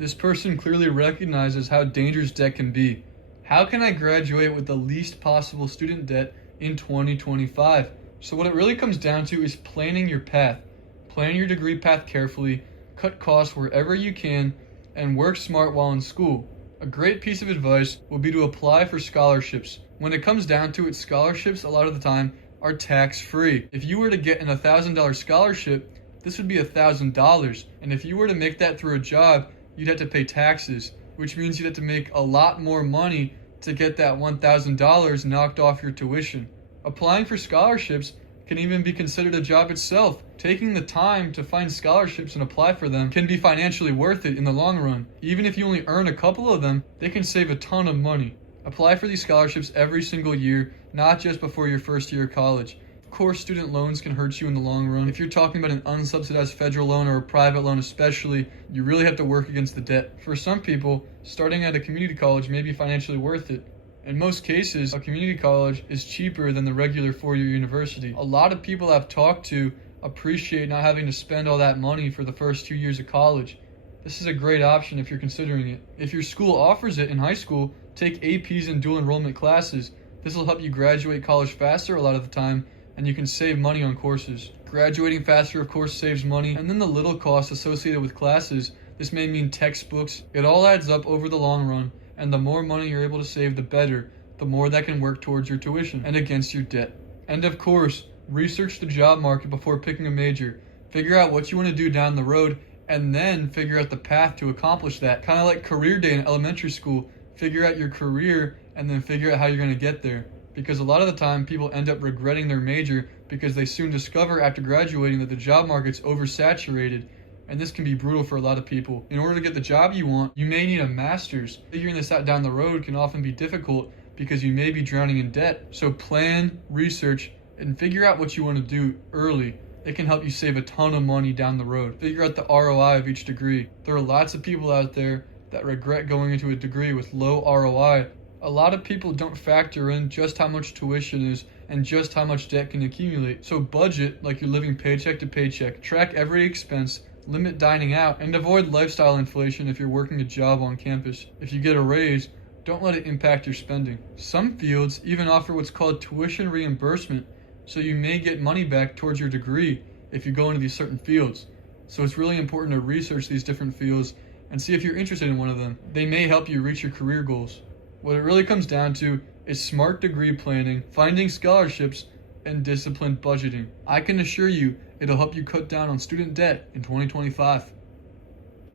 This person clearly recognizes how dangerous debt can be. How can I graduate with the least possible student debt in 2025? So what it really comes down to is planning your path. Plan your degree path carefully, cut costs wherever you can, and work smart while in school. A great piece of advice would be to apply for scholarships. When it comes down to it, scholarships a lot of the time are tax-free. If you were to get an $1,000 scholarship, this would be $1,000. And if you were to make that through a job, you'd have to pay taxes, which means you'd have to make a lot more money to get that $1,000 knocked off your tuition. Applying for scholarships can even be considered a job itself. Taking the time to find scholarships and apply for them can be financially worth it in the long run. Even if you only earn a couple of them, they can save a ton of money. Apply for these scholarships every single year, not just before your first year of college. Of course, student loans can hurt you in the long run. If you're talking about an unsubsidized federal loan or a private loan especially, you really have to work against the debt. For some people, starting at a community college may be financially worth it. In most cases, a community college is cheaper than the regular four-year university. A lot of people I've talked to appreciate not having to spend all that money for the first 2 years of college. This is a great option if you're considering it. If your school offers it in high school, take APs and dual enrollment classes. This will help you graduate college faster a lot of the time, and you can save money on courses. Graduating faster, of course, saves money, and then the little costs associated with classes. This may mean textbooks. It all adds up over the long run, and the more money you're able to save, the better. The more that can work towards your tuition and against your debt. And of course, research the job market before picking a major. Figure out what you want to do down the road, and then figure out the path to accomplish that. Kind of like career day in elementary school. Figure out your career, and then figure out how you're going to get there. Because a lot of the time, people end up regretting their major because they soon discover after graduating that the job market's oversaturated, and this can be brutal for a lot of people. In order to get the job you want, you may need a master's. Figuring this out down the road can often be difficult because you may be drowning in debt. So plan, research, and figure out what you want to do early. It can help you save a ton of money down the road. Figure out the ROI of each degree. There are lots of people out there that regret going into a degree with low ROI. A lot of people don't factor in just how much tuition is and just how much debt can accumulate. So budget like you're living paycheck to paycheck. Track every expense, limit dining out, and avoid lifestyle inflation if you're working a job on campus. If you get a raise, don't let it impact your spending. Some fields even offer what's called tuition reimbursement, so you may get money back towards your degree if you go into these certain fields. So it's really important to research these different fields and see if you're interested in one of them. They may help you reach your career goals. What it really comes down to is smart degree planning, finding scholarships, and disciplined budgeting. I can assure you it'll help you cut down on student debt in 2025.